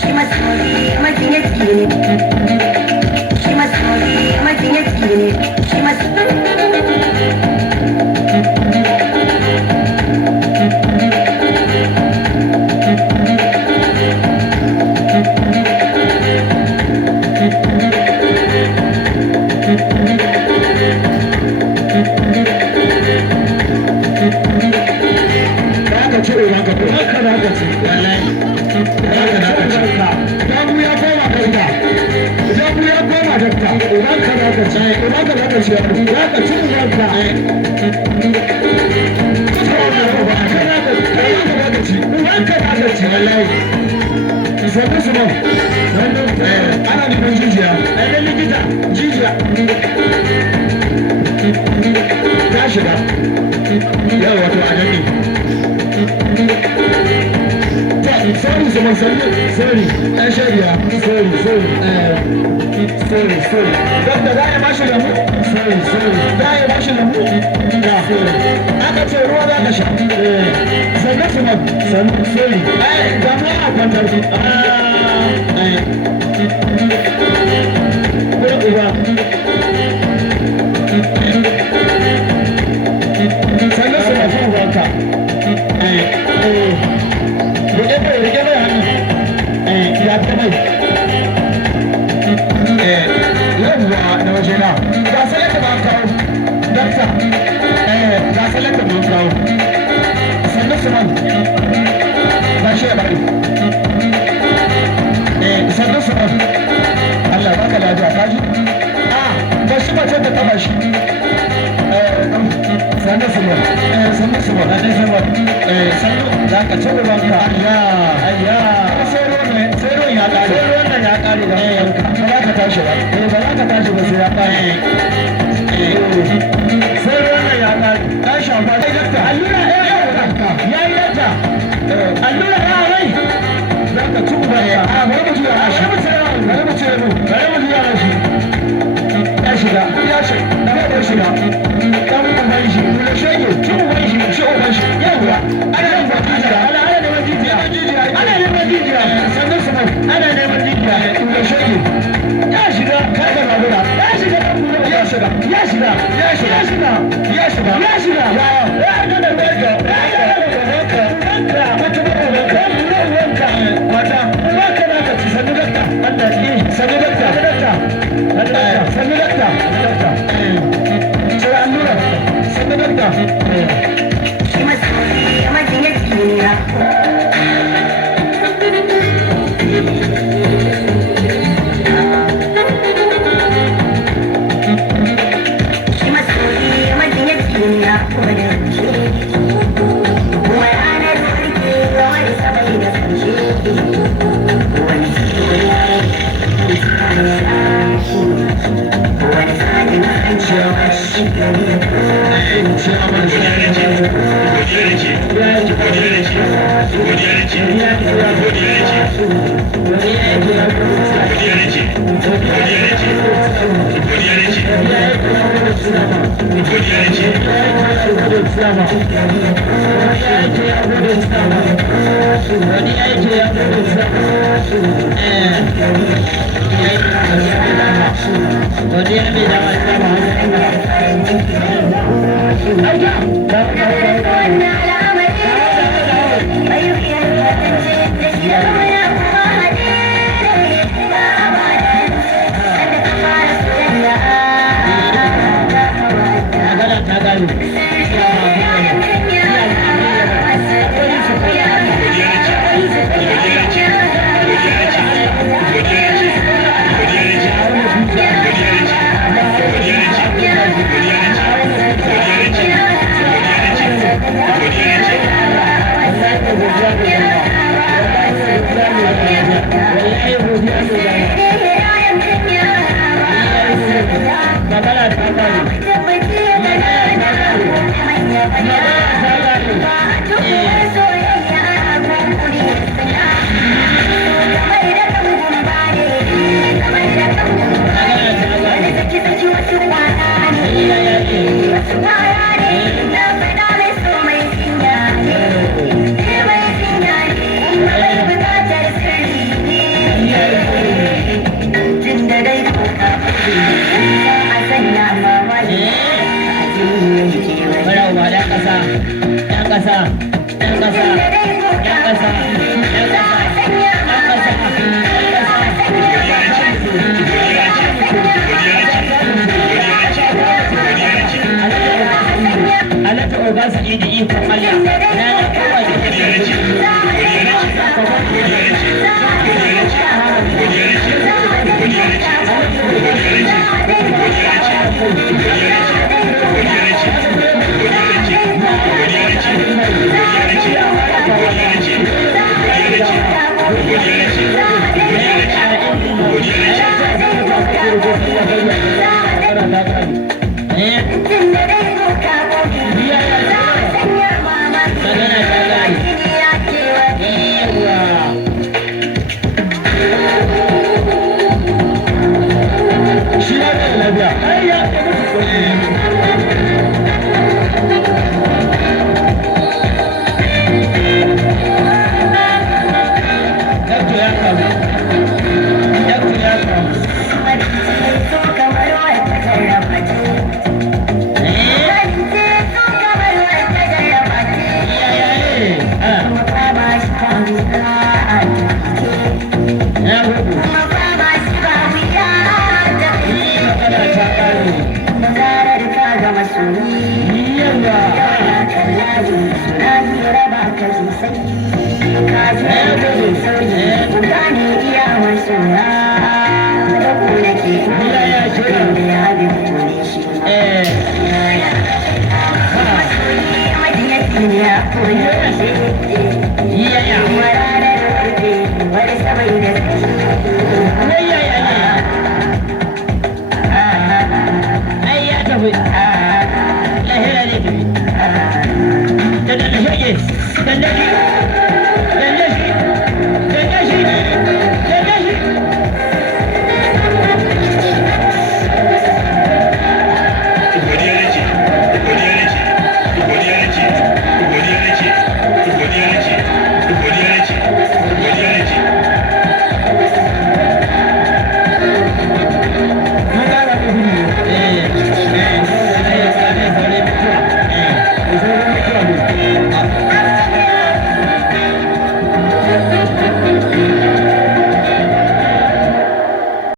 shi masoyi majinyaci ne, shi masoyi majinyaci ne, shi ana nufin jijiya ɗaya likita jijiya ta shiga yau wato a nan ne sorry su musamman sorry ɗan shari'a sorry da za a bashi lamu sorry za a bashi lamu da aka ce ruwa za ka sha sannan su man sorry damuwa a kwantar kuma uba sannan su mafi ubanka rike bai hannu ya fi mai yawwa na waje na ga salata ba kawo dakta ga salata ba kawo sannan su man ba shi ya bari sannan su man Allah ba ka lafiya ka ji ba shi mace da taba shi sannan su man sannan za ka ci ruwanka ayya sai ruwan ya kare da yanka ba za ka tashi ba ba za ka tashi ba sai ya kare sai ruwan ya kare ka shafa dai dakta allura ya yi dakta allura ya rai za ka ci ruwanka bari mu juya shi bari mu juya shi ya shiga dan uban shi da shege ci uban shi yawa ana yin jijiya ana neman jijiya sannan su mai ana neman jijiya da shege ya shiga kaga babura ya shiga ya ga da wanka mata wanka na ka ci sannu dakta sannu dakta sai allura sannu dakta shi masoyi majinyaci Godiya dan Sa'idu ikon Allah na na kowa da Yawa,